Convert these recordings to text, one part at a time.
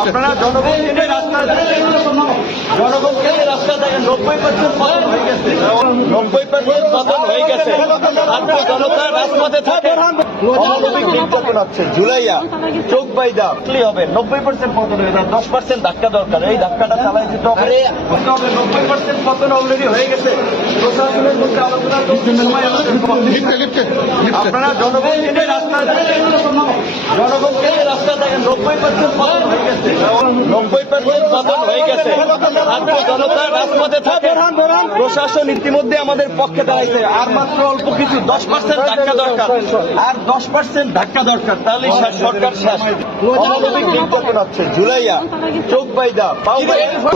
আপনারা জনগণকে রাস্তা দেখেন 90% পতন হয়ে গেছে, 90% পতন হয়ে গেছে। ছাত্র জনতা রাজপথে থাকে, অমানবিক নির্যাতন আছে, ঝুলাইয়া চোখ বাইদা হবে। 90% পতন হয়ে যায়, 10% ধাক্কা দরকার। এই ধাক্কাটা চালাই যেতে হবে। 90% পতন অলরেডি হয়ে গেছে। প্রশাসনের মধ্যে আলোচনা করতে সময় আপনারা জনগণকে রাস্তা দেখেন, 90% পতন হয়ে গেছে, 90% পতন হয়ে গেছে। ছাত্র জনতা রাজপথে থাকে, প্রশাসন ইতিমধ্যে আমাদের পক্ষে দাঁড়াইছে। আর মাত্র অল্প কিছু 10% ধাক্কা দরকার, আর 10% ধাক্কা দরকার, তাহলে সরকার শেষ। অমানবিক নির্যাতন আছে, ঝুলাইয়া চোখ বাইদা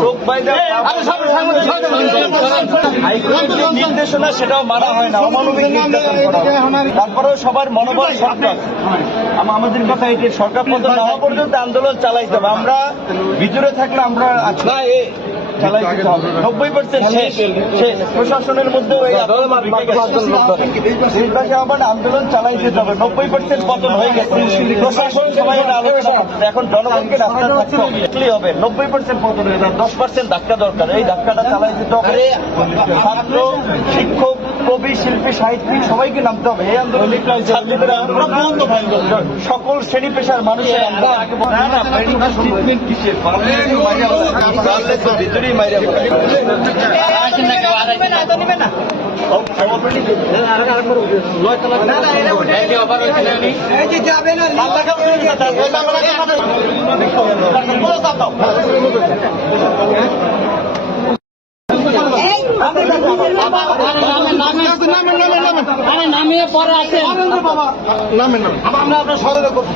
চোখ বাইদা হাইকোর্টের নির্দেশনা সেটাও মানা হয় না, অমানবিক নির্যাতন করা হয়। তারপরেও সবার মনোবল সরকার, আমাদের কথা এটি সরকার পতন না হওয়া পর্যন্ত আন্দোলন চালাইতে হবে। আমরা ভিতরে থাকলে আমরা চালাই দিতে হবে। 90% শেষ। প্রশাসনের মধ্যে আন্দোলন চালাই দিতে হবে। 90% পতন হয়ে গেছে, প্রশাসন সবাই আলোচনা করছে। এখন জনগণকে রাস্তা থাকতে হবে। 90% পতন হয়ে যায়, 10% ধাক্কা দরকার। এই ধাক্কাটা চালাই দিতে হবে। ছাত্র, শিক্ষক, কবি, শিল্পী, সাহিত্যিক সবাইকে নামতে হবে। এই আন্দোলনে ছাত্রদের সকল শ্রেণী পেশার মানুষের ভিতরেই মাইরা নামিয়ে পরে আছে নামেন আমরা আপনার সরকার করছি।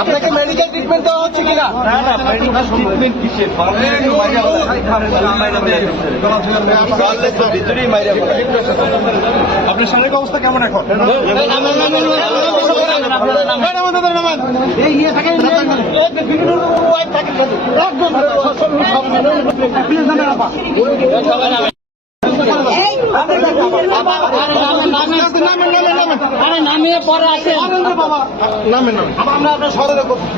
আপনাকে মেডিকেল ট্রিটমেন্ট দেওয়া হচ্ছে কিনা? ট্রিটমেন্ট কিসের? ভিতরেই মাইরা। আপনার শারীরিক অবস্থা কেমন এখন? নামিয়ে পরে আছে নামেন আমরা আপনার সরকার করছি।